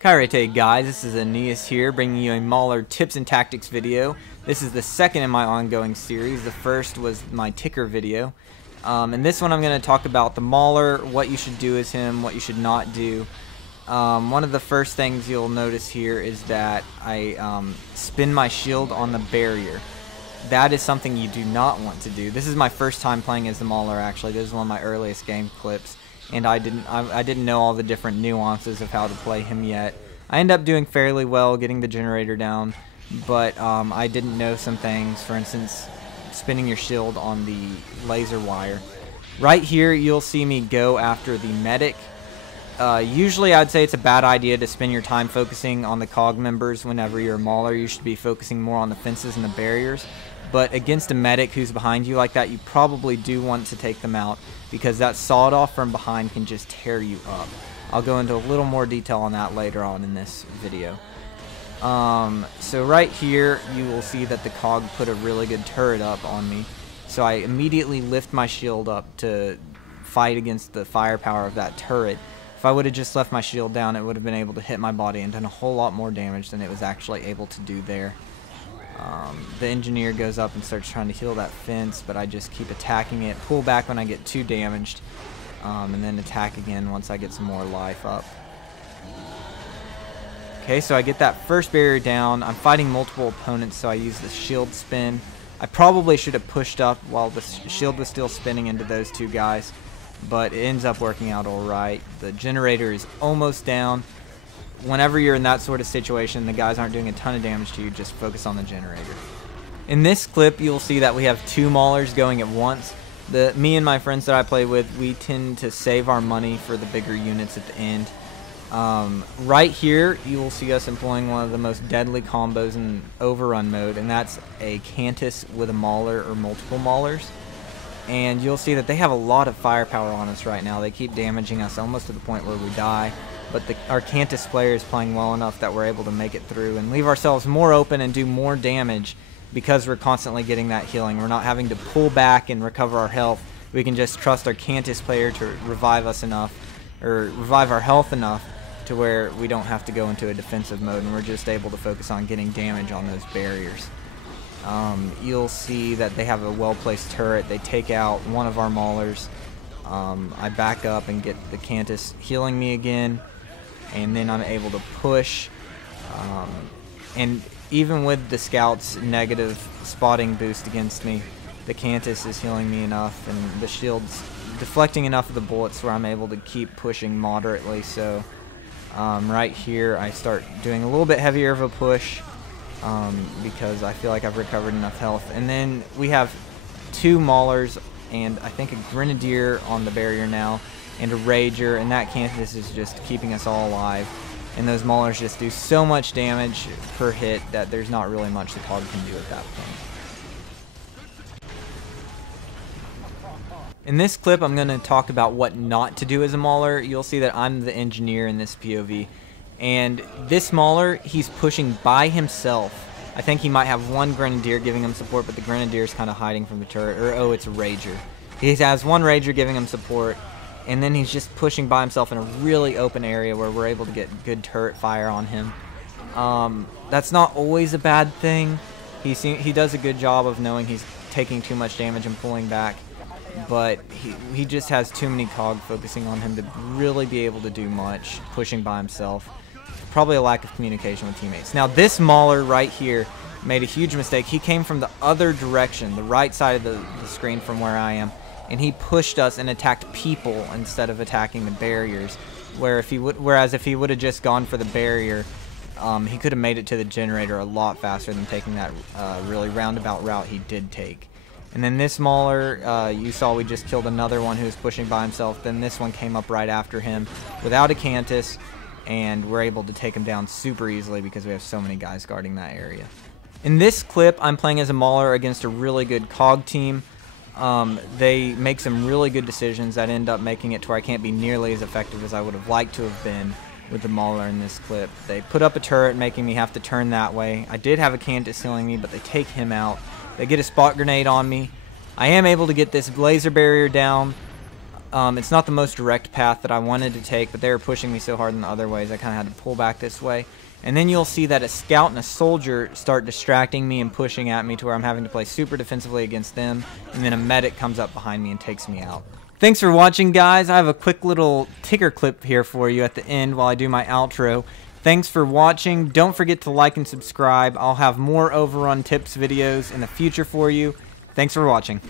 Kairete guys, this is Aeneas here, bringing you a Mauler tips and tactics video. This is the second in my ongoing series. The first was my ticker video. In this one I'm going to talk about the Mauler, what you should do as him, what you should not do. One of the first things you'll notice here is that I spin my shield on the barrier. That is something you do not want to do. This is my first time playing as the Mauler actually. This is one of my earliest game clips. And I didn't know all the different nuances of how to play him yet. I ended up doing fairly well getting the generator down, but I didn't know some things. For instance, spinning your shield on the laser wire. Right here, you'll see me go after the medic. Usually, I'd say it's a bad idea to spend your time focusing on the cog members whenever you're a Mauler. You should be focusing more on the fences and the barriers. But against a medic who's behind you like that, you probably do want to take them out because that sawed-off from behind can just tear you up. I'll go into a little more detail on that later on in this video. So right here, you will see that the cog put a really good turret up on me. So I immediately lift my shield up to fight against the firepower of that turret. If I would have just left my shield down, it would have been able to hit my body and done a whole lot more damage than it was actually able to do there. The engineer goes up and starts trying to heal that fence, but I just keep attacking it, pull back when I get too damaged, and then attack again once I get some more life up. Okay, so I get that first barrier down. I'm fighting multiple opponents, so I use the shield spin. I probably should have pushed up while the shield was still spinning into those two guys, but it ends up working out alright. The generator is almost down. Whenever you're in that sort of situation, the guys aren't doing a ton of damage to you, just focus on the generator. In this clip, you'll see that we have two Maulers going at once. Me and my friends that I play with, we tend to save our money for the bigger units at the end. Right here, you will see us employing one of the most deadly combos in Overrun mode, and that's a Cantus with a Mauler or multiple Maulers. And you'll see that they have a lot of firepower on us right now. They keep damaging us almost to the point where we die. But our Cantus player is playing well enough that we're able to make it through and leave ourselves more open and do more damage because we're constantly getting that healing. We're not having to pull back and recover our health. We can just trust our Cantus player to revive us enough, or revive our health enough to where we don't have to go into a defensive mode and we're just able to focus on getting damage on those barriers. You'll see that they have a well-placed turret. They take out one of our Maulers. I back up and get the Cantus healing me again. And then I'm able to push, and even with the scout's negative spotting boost against me, the Cantus is healing me enough, and the shield's deflecting enough of the bullets where I'm able to keep pushing moderately. So right here I start doing a little bit heavier of a push because I feel like I've recovered enough health. And then we have two Maulers and I think a Grenadier on the barrier now, and a Rager, and that Cantus is just keeping us all alive. And those Maulers just do so much damage per hit that there's not really much the cog can do at that point. In this clip, I'm going to talk about what not to do as a Mauler. You'll see that I'm the engineer in this POV. And this Mauler, he's pushing by himself. I think he might have one Grenadier giving him support, but the Grenadier is kind of hiding from the turret. Or, oh, it's a Rager. He has one Rager giving him support. And then he's just pushing by himself in a really open area where we're able to get good turret fire on him. That's not always a bad thing. He does a good job of knowing he's taking too much damage and pulling back. But he just has too many cog focusing on him to really be able to do much, pushing by himself. Probably a lack of communication with teammates. Now this Mauler right here made a huge mistake. He came from the other direction, the right side of the screen from where I am. And he pushed us and attacked people instead of attacking the barriers. Whereas if he would have just gone for the barrier, he could have made it to the generator a lot faster than taking that really roundabout route he did take. And then this Mauler, you saw we just killed another one who was pushing by himself. Then this one came up right after him without a Cantus, and we're able to take him down super easily because we have so many guys guarding that area. In this clip, I'm playing as a Mauler against a really good cog team. They make some really good decisions that end up making it to where I can't be nearly as effective as I would have liked to have been with the Mauler in this clip. They put up a turret making me have to turn that way. I did have a Cantus healing me, but they take him out. They get a spot grenade on me. I am able to get this laser barrier down. It's not the most direct path that I wanted to take, but they were pushing me so hard in the other ways I kind of had to pull back this way. And then you'll see that a scout and a soldier start distracting me and pushing at me to where I'm having to play super defensively against them, and then a medic comes up behind me and takes me out. Thanks for watching, guys. I have a quick little ticker clip here for you at the end while I do my outro. Thanks for watching. Don't forget to like and subscribe. I'll have more Overrun tips videos in the future for you. Thanks for watching.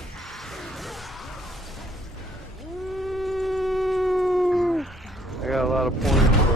I got a lot of points.